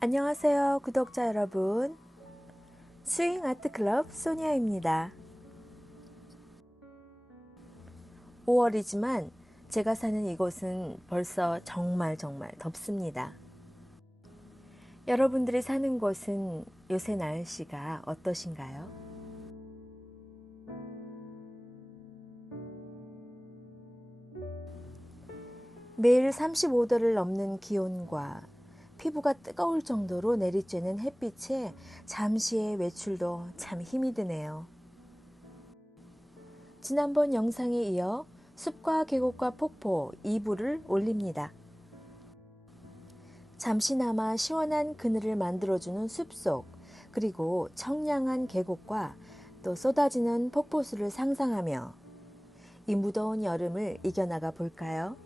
안녕하세요, 구독자 여러분. 스윙 아트 클럽 소니아입니다. 5월이지만 제가 사는 이곳은 벌써 정말 덥습니다. 여러분들이 사는 곳은 요새 날씨가 어떠신가요? 매일 35도를 넘는 기온과 피부가 뜨거울 정도로 내리쬐는 햇빛에 잠시의 외출도 참 힘이 드네요. 지난번 영상에 이어 숲과 계곡과 폭포 2부를 올립니다. 잠시나마 시원한 그늘을 만들어주는 숲속, 그리고 청량한 계곡과 또 쏟아지는 폭포수를 상상하며 이 무더운 여름을 이겨나가 볼까요?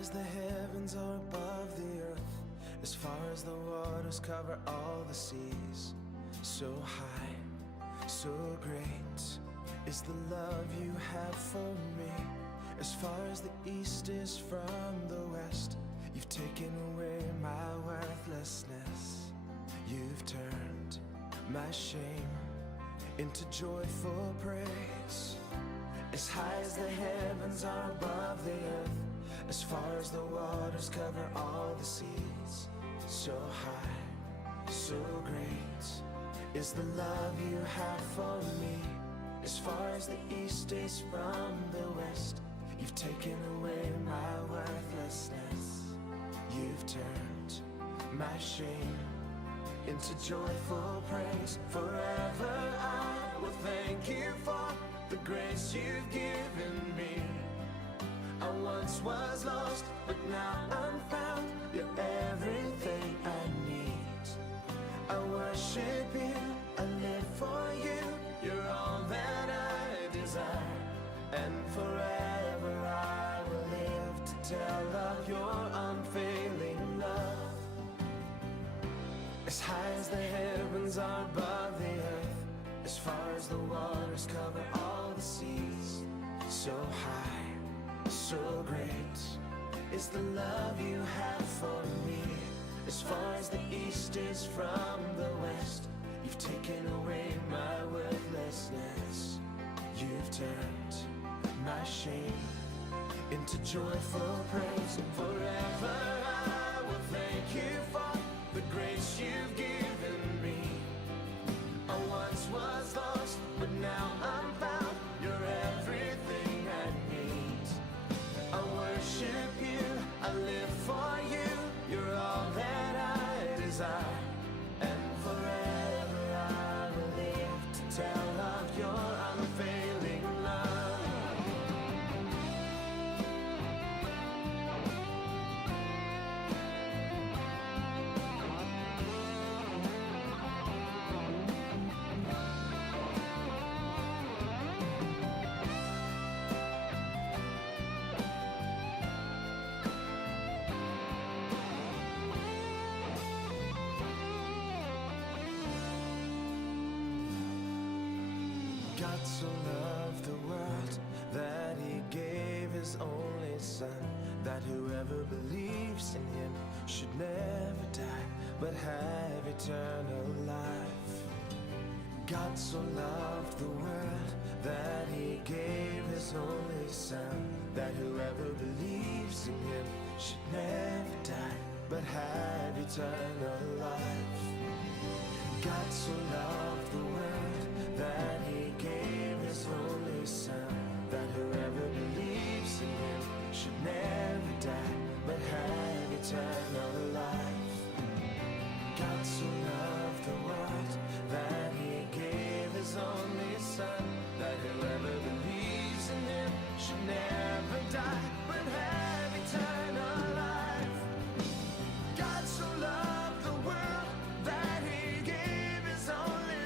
as the heavens are above the earth, as far as the waters cover all the seas, so high, so great is the love you have for me. As far as the east is from the west, you've taken away my worthlessness. You've turned my shame into joyful praise. As high as the heavens are above the earth, as far as the waters cover all the seas, so high, so great is the love you have for me. As far as the east is from the west, you've taken away my worthlessness. You've turned my shame into joyful praise. Forever I will thank you for the grace you've given me. I once was lost, but now I'm found. You're everything I need. I worship you, I live for you. You're all that I desire, and forever I will live to tell of your unfailing love. As high as the heavens are above the earth, as far as the waters cover all the seas, so high, so great is the love you have for me. As far as the east is from the west, you've taken away my worthlessness. You've turned my shame into joyful praise. Forever I will thank you for the grace you've given me. I once was lost, but now I'm found. You're everything I need. I worship you, I live for you. You're all that I desire, and forever I will live to tell of your unfailing love. God so loved the world that he gave his only son, that whoever believes in him should never die, but have eternal life. God so loved the world that he gave his only son, that whoever believes in him should never die, but have eternal life. God so loved the world that he gave his only son, that whoever believes in him should never die, but have eternal life. God so loved the world that he gave his only son, that whoever believes in him should never die, but have eternal life. God so loved the world that he gave his only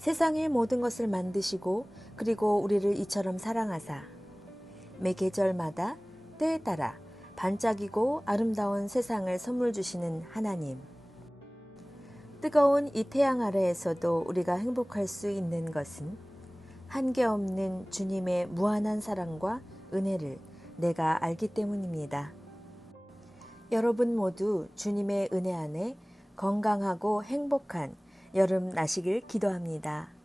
세상의 모든 것을 만드시고 그리고 우리를 이처럼 사랑하사 매 계절마다 때에 따라 반짝이고 아름다운 세상을 선물 주시는 하나님. 뜨거운 이 태양 아래에서도 우리가 행복할 수 있는 것은 한계없는 주님의 무한한 사랑과 은혜를 내가 알기 때문입니다. 여러분 모두 주님의 은혜 안에 건강하고 행복한 여름 나시길 기도합니다.